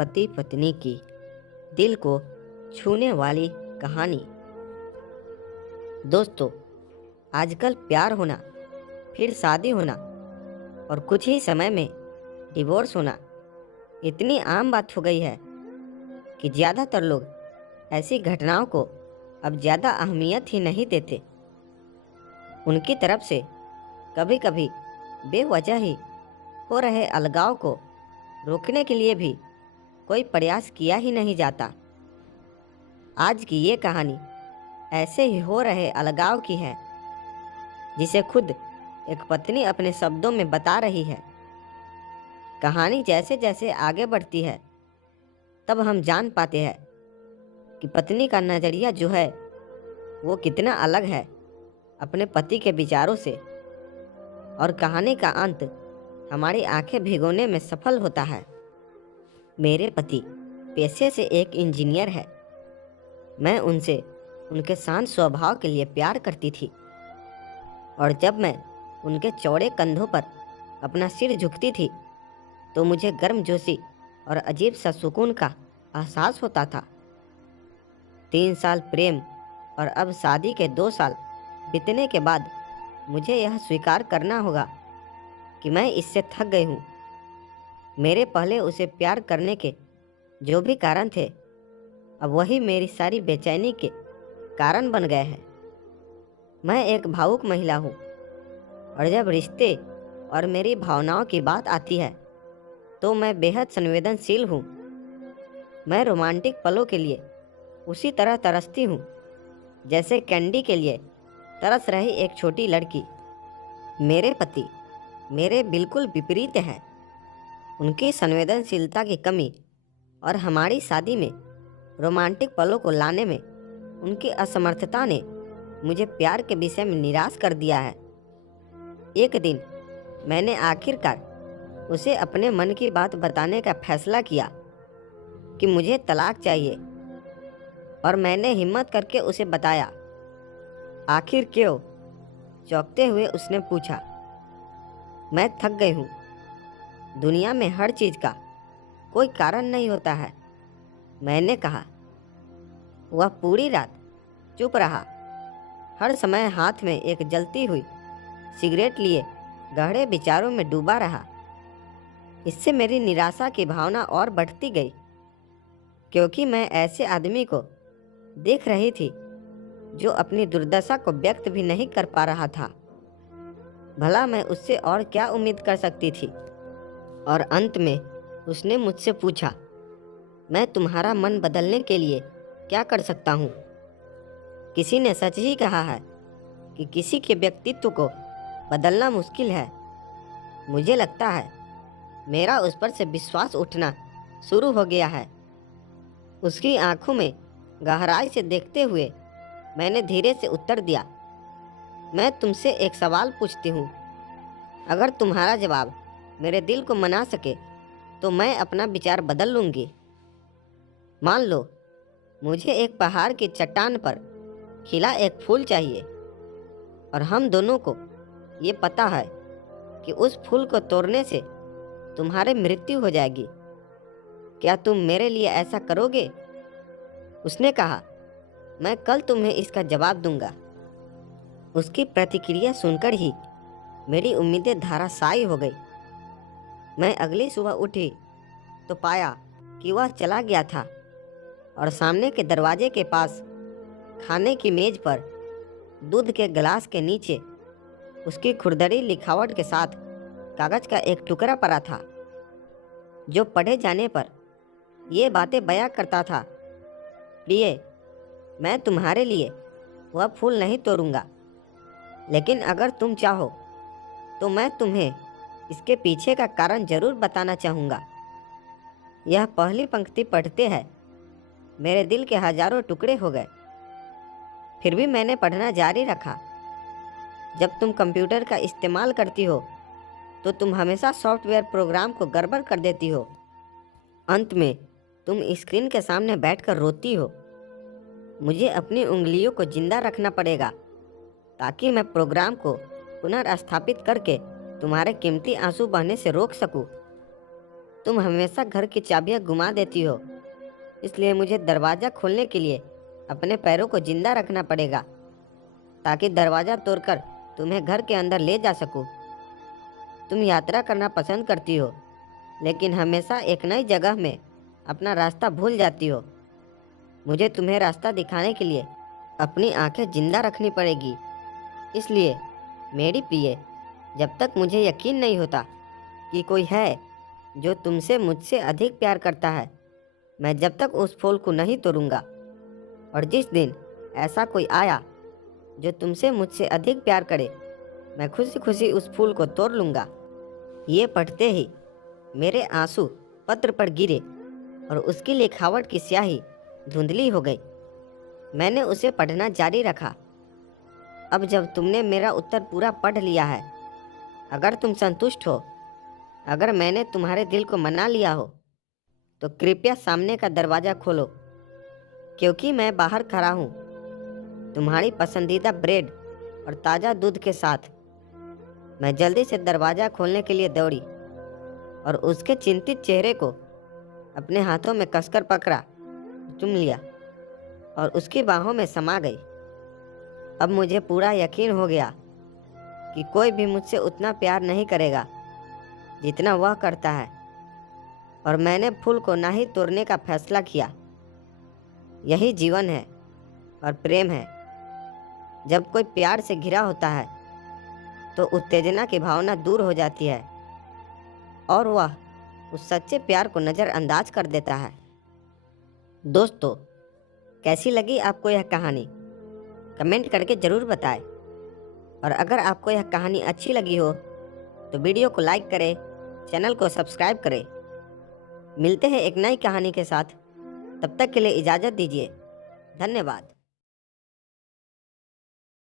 पति पत्नी की दिल को छूने वाली कहानी। दोस्तों, आजकल प्यार होना, फिर शादी होना और कुछ ही समय में डिवोर्स होना इतनी आम बात हो गई है कि ज़्यादातर लोग ऐसी घटनाओं को अब ज़्यादा अहमियत ही नहीं देते। उनकी तरफ से कभी कभी बेवजह ही हो रहे अलगाव को रोकने के लिए भी कोई प्रयास किया ही नहीं जाता। आज की ये कहानी ऐसे ही हो रहे अलगाव की है, जिसे खुद एक पत्नी अपने शब्दों में बता रही है। कहानी जैसे जैसे आगे बढ़ती है, तब हम जान पाते हैं कि पत्नी का नज़रिया जो है वो कितना अलग है अपने पति के विचारों से, और कहानी का अंत हमारी आंखें भिगोने में सफल होता है। मेरे पति पेशे से एक इंजीनियर है। मैं उनसे उनके शांत स्वभाव के लिए प्यार करती थी, और जब मैं उनके चौड़े कंधों पर अपना सिर झुकती थी तो मुझे गर्मजोशी और अजीब सा सुकून का एहसास होता था। 3 साल प्रेम और अब शादी के 2 साल बीतने के बाद मुझे यह स्वीकार करना होगा कि मैं इससे थक गई हूँ। मेरे पहले उसे प्यार करने के जो भी कारण थे, अब वही मेरी सारी बेचैनी के कारण बन गए हैं। मैं एक भावुक महिला हूँ, और जब रिश्ते और मेरी भावनाओं की बात आती है तो मैं बेहद संवेदनशील हूँ। मैं रोमांटिक पलों के लिए उसी तरह तरसती हूँ जैसे कैंडी के लिए तरस रही एक छोटी लड़की। मेरे पति मेरे बिल्कुल विपरीत है। उनकी संवेदनशीलता की कमी और हमारी शादी में रोमांटिक पलों को लाने में उनकी असमर्थता ने मुझे प्यार के विषय में निराश कर दिया है। एक दिन मैंने आखिरकार उसे अपने मन की बात बताने का फैसला किया कि मुझे तलाक चाहिए, और मैंने हिम्मत करके उसे बताया। आखिर क्यों? चौंकते हुए उसने पूछा। मैं थक गई हूँ। दुनिया में हर चीज़ का कोई कारण नहीं होता है, मैंने कहा। वह पूरी रात चुप रहा, हर समय हाथ में एक जलती हुई सिगरेट लिए गहरे विचारों में डूबा रहा। इससे मेरी निराशा की भावना और बढ़ती गई, क्योंकि मैं ऐसे आदमी को देख रही थी जो अपनी दुर्दशा को व्यक्त भी नहीं कर पा रहा था। भला मैं उससे और क्या उम्मीद कर सकती थी? और अंत में उसने मुझसे पूछा, मैं तुम्हारा मन बदलने के लिए क्या कर सकता हूँ? किसी ने सच ही कहा है कि किसी के व्यक्तित्व को बदलना मुश्किल है। मुझे लगता है मेरा उस पर से विश्वास उठना शुरू हो गया है। उसकी आंखों में गहराई से देखते हुए मैंने धीरे से उत्तर दिया, मैं तुमसे एक सवाल पूछती हूँ। अगर तुम्हारा जवाब मेरे दिल को मना सके तो मैं अपना विचार बदल लूँगी। मान लो मुझे एक पहाड़ की चट्टान पर खिला एक फूल चाहिए, और हम दोनों को ये पता है कि उस फूल को तोड़ने से तुम्हारी मृत्यु हो जाएगी। क्या तुम मेरे लिए ऐसा करोगे? उसने कहा, मैं कल तुम्हें इसका जवाब दूंगा। उसकी प्रतिक्रिया सुनकर ही मेरी उम्मीदें धराशायी हो गई। मैं अगली सुबह उठी तो पाया कि वह चला गया था, और सामने के दरवाजे के पास खाने की मेज पर दूध के गिलास के नीचे उसकी खुरदरी लिखावट के साथ कागज का एक टुकड़ा पड़ा था, जो पढ़े जाने पर ये बातें बयां करता था। प्रिय, मैं तुम्हारे लिए वह फूल नहीं तोड़ूंगा, लेकिन अगर तुम चाहो तो मैं तुम्हें इसके पीछे का कारण जरूर बताना चाहूँगा। यह पहली पंक्ति पढ़ते हैं मेरे दिल के हजारों टुकड़े हो गए। फिर भी मैंने पढ़ना जारी रखा। जब तुम कंप्यूटर का इस्तेमाल करती हो तो तुम हमेशा सॉफ्टवेयर प्रोग्राम को गड़बड़ कर देती हो। अंत में तुम स्क्रीन के सामने बैठकर रोती हो। मुझे अपनी उंगलियों को जिंदा रखना पड़ेगा ताकि मैं प्रोग्राम को पुनर्स्थापित करके तुम्हारे कीमती आंसू बहने से रोक सकूं। तुम हमेशा घर की चाबियां गुमा देती हो, इसलिए मुझे दरवाज़ा खोलने के लिए अपने पैरों को जिंदा रखना पड़ेगा, ताकि दरवाज़ा तोड़कर तुम्हें घर के अंदर ले जा सकूं। तुम यात्रा करना पसंद करती हो, लेकिन हमेशा एक नई जगह में अपना रास्ता भूल जाती हो। मुझे तुम्हें रास्ता दिखाने के लिए अपनी आंखें जिंदा रखनी पड़ेगी। इसलिए मेरी प्रिय, जब तक मुझे यकीन नहीं होता कि कोई है जो तुमसे मुझसे अधिक प्यार करता है, मैं जब तक उस फूल को नहीं तोड़ूंगा। और जिस दिन ऐसा कोई आया जो तुमसे मुझसे अधिक प्यार करे, मैं खुशी खुशी उस फूल को तोड़ लूँगा। ये पढ़ते ही मेरे आंसू पत्र पर गिरे और उसकी लिखावट की स्याही धुंधली हो गई। मैंने उसे पढ़ना जारी रखा। अब जब तुमने मेरा उत्तर पूरा पढ़ लिया है, अगर तुम संतुष्ट हो, अगर मैंने तुम्हारे दिल को मना लिया हो, तो कृपया सामने का दरवाज़ा खोलो, क्योंकि मैं बाहर खड़ा हूँ तुम्हारी पसंदीदा ब्रेड और ताज़ा दूध के साथ। मैं जल्दी से दरवाज़ा खोलने के लिए दौड़ी और उसके चिंतित चेहरे को अपने हाथों में कसकर पकड़ा, चूम लिया और उसकी बाहों में समा गई। अब मुझे पूरा यकीन हो गया कि कोई भी मुझसे उतना प्यार नहीं करेगा जितना वह करता है, और मैंने फूल को ना ही तोड़ने का फैसला किया। यही जीवन है और प्रेम है। जब कोई प्यार से घिरा होता है तो उत्तेजना की भावना दूर हो जाती है और वह उस सच्चे प्यार को नज़रअंदाज कर देता है। दोस्तों, कैसी लगी आपको यह कहानी? कमेंट करके ज़रूर बताएं। और अगर आपको यह कहानी अच्छी लगी हो तो वीडियो को लाइक करें, चैनल को सब्सक्राइब करें। मिलते हैं एक नई कहानी के साथ। तब तक के लिए इजाज़त दीजिए। धन्यवाद।